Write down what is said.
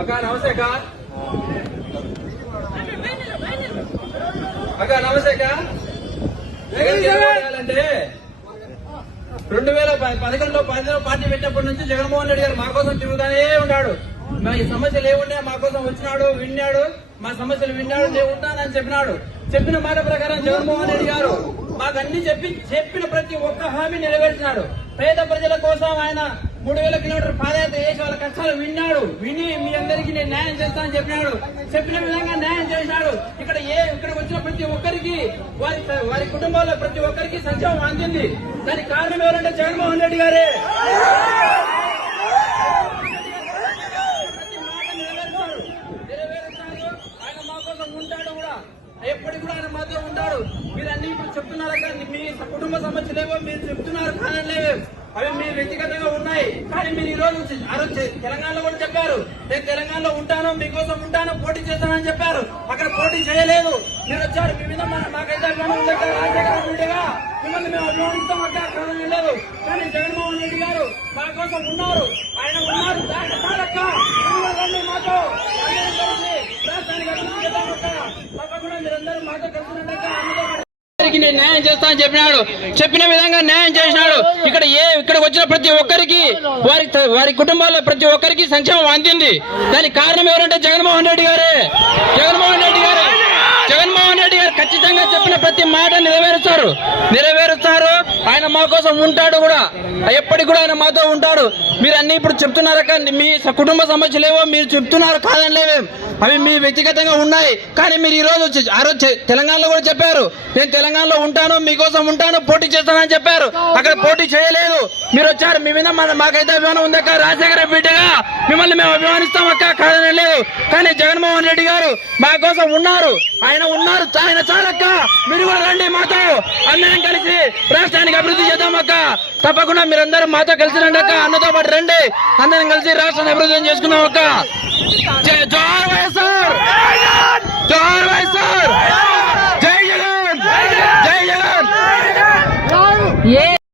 అక్క నమస్తే అక్క. అక్క నమస్తే అక్క. అంటే 2011లో పార్టీ పెట్టినప్పటి నుంచి జగన్మోహన్ రెడ్డి గారు మా కోసం తిరుగుతానే ఉన్నాడు. మా ఈ సమస్యలు ఏమున్నాయో మా కోసం వచ్చినాడు, విన్నాడు, మా సమస్యలు విన్నాడు, నేను ఉంటానని చెప్పినాడు. చెప్పిన మాట ప్రకారం జగన్మోహన్ రెడ్డి గారు మాకు అన్ని చెప్పిన ప్రతి ఒక్క హామీ నెరవేర్చినాడు. పేద ప్రజల కోసం ఆయన 3000 కిలోమీటర్ పాదయాత్ర చేసి వాళ్ళ కష్టాలు విని మీ అందరికీ నేను న్యాయం చేస్తానని చెప్పినాడు. చెప్పిన విధంగా న్యాయం చేసినాడు. ఇక్కడికి వచ్చిన ప్రతి ఒక్కరికి వారి కుటుంబాల్లో ప్రతి ఒక్కరికి సంక్షేమం అందింది. దానికి కారణం ఎవరంటే జగన్మోహన్ రెడ్డి గారే. ఆయన మా కోసం ఉంటాడు కూడా, ఎప్పటికి కూడా ఆయన మాతో ఉంటాడు. మీరన్నీ ఇప్పుడు చెప్తున్నారు కదా, మీ కుటుంబ సమస్యలేవో మీరు చెప్తున్నారు, కారణలేవో అవి మీ వ్యక్తిగతంగా ఉన్నాయి. కానీ మీరు ఈ రోజు తెలంగాణలో కూడా చెప్పారు, నేను తెలంగాణలో ఉంటాను, మీకోసం ఉంటాను, పోటీ చేస్తానని చెప్పారు. అక్కడ పోటీ చేయలేదు, మీరు వచ్చారు. మీ మీద మాకైతే రాజశేఖర రెడ్డిగా మిమ్మల్ని మేము అభిమానిస్తాం అంటే కారణం లేదు. కానీ జగన్మోహన్ రెడ్డి గారు మా కోసం ఉన్నారు, ఆయన ఉన్నారు. మాతో రాష్ట్రానికి అభివృద్ధి చేద్దామక్క. తప్పకుండా మీరందరూ మాతో కలిసినట్టు నేను న్యాయం చేస్తానని చెప్పినాడు. చెప్పిన విధంగా న్యాయం చేసినాడు. ఇక్కడికి వచ్చిన ప్రతి ఒక్కరికి వారి కుటుంబాల్లో ప్రతి ఒక్కరికి సంక్షేమం అందింది. దానికి కారణం ఎవరంటే జగన్మోహన్ రెడ్డి గారే. జగన్మోహన్ రెడ్డి గారు ఖచ్చితంగా చెప్పిన ప్రతి మాట నెరవేరుస్తారు. ఆయన మా కోసం ఉంటాడు కూడా, ఎప్పటికి కూడా ఆయన మాతో ఉంటాడు. మీరు అన్ని ఇప్పుడు చెప్తున్నారు కానీ మీ కుటుంబ సమస్యలేవో మీరు చెప్తున్నారు, కాదనిలేవే అవి మీ వ్యక్తిగతంగా ఉన్నాయి. కానీ మీరు ఈ రోజు తెలంగాణలో కూడా చెప్పారు, నేను తెలంగాణలో ఉంటాను, మీకోసం ఉంటాను, పోటీ చేస్తానని చెప్పారు. అక్కడ పోటీ చేయలేదు, మీరు వచ్చారు. మీ మీద మాకైతే అభిమానం ఉందక్క, రాజశేఖర బిడ్డగా మిమ్మల్ని మేము అభిమానిస్తాం అక్క, కాదని లేదు. కానీ జగన్మోహన్ రెడ్డి గారు మా కోసం ఉన్నారు, ఆయన ఉన్నారు. ఆయన చాలక్క, మీరు కూడా రండి, మాతో అందరం కలిసి రాష్ట్రానికి అభివృద్ధి చేద్దాం అక్క. తప్పకుండా మీరందరూ మాతో కలిసి రండి అక్క, అన్నతో పాటు రండి, అందరం కలిసి రాష్ట్రాన్ని అభివృద్ధి చేసుకున్నాం అక్క.